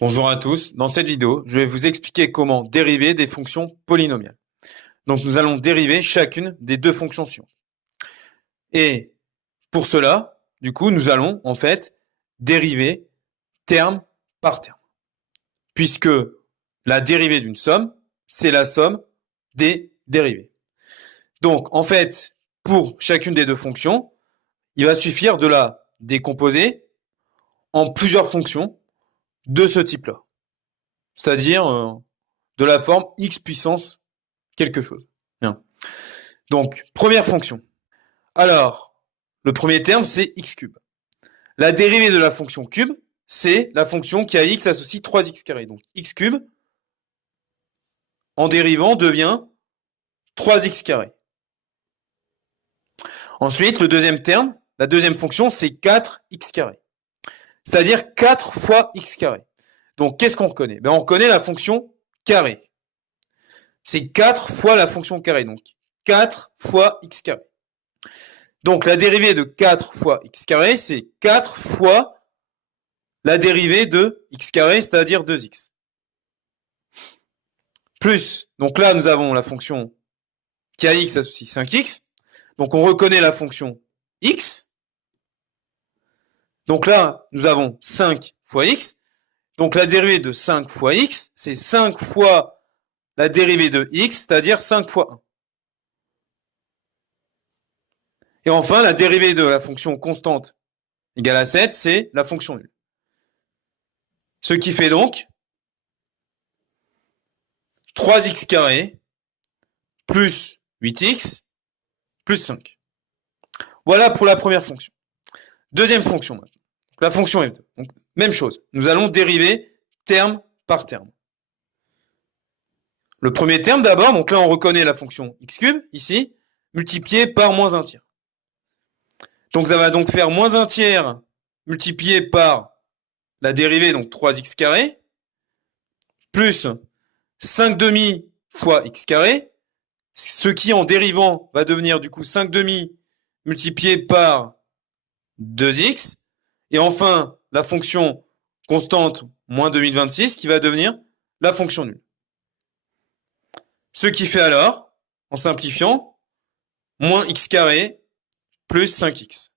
Bonjour à tous, dans cette vidéo, je vais vous expliquer comment dériver des fonctions polynomiales. Donc nous allons dériver chacune des deux fonctions suivantes. Et pour cela, du coup, nous allons en fait dériver terme par terme. Puisque la dérivée d'une somme, c'est la somme des dérivées. Donc en fait, pour chacune des deux fonctions, il va suffire de la décomposer en plusieurs fonctions de ce type-là. C'est-à-dire de la forme x puissance quelque chose. Bien. Donc, première fonction. Alors, le premier terme, c'est x cube. La dérivée de la fonction cube, c'est la fonction qui à x associe 3x carré. Donc, x cube, en dérivant, devient 3x carré. Ensuite, le deuxième terme, la deuxième fonction, c'est 4x carré. C'est-à-dire 4 fois x carré. Donc, qu'est-ce qu'on reconnaît? On reconnaît la fonction carré. C'est 4 fois la fonction carré. Donc, 4 fois x carré. Donc, la dérivée de 4 fois x carré, c'est 4 fois la dérivée de x carré, c'est-à-dire 2x. Plus, donc là, nous avons la fonction qui à x associe 5x. Donc, on reconnaît la fonction x. Donc là, nous avons 5 fois x. Donc, la dérivée de 5 fois x, c'est 5 fois la dérivée de x, c'est-à-dire 5 fois 1. Et enfin, la dérivée de la fonction constante égale à 7, c'est la fonction nulle. Ce qui fait donc 3x carré plus 8x plus 5. Voilà pour la première fonction. Deuxième fonction maintenant. La fonction f2. Donc, même chose. Nous allons dériver terme par terme. Le premier terme d'abord, donc là on reconnaît la fonction x cube, ici, multiplié par moins 1 tiers. Donc ça va donc faire moins 1 tiers multiplié par la dérivée, donc 3x carré, plus 5 demi fois x carré, ce qui en dérivant va devenir du coup 5 demi multiplié par 2x, et enfin la fonction constante moins 2026 qui va devenir la fonction nulle. Ce qui fait alors, en simplifiant, moins x carré plus 5x.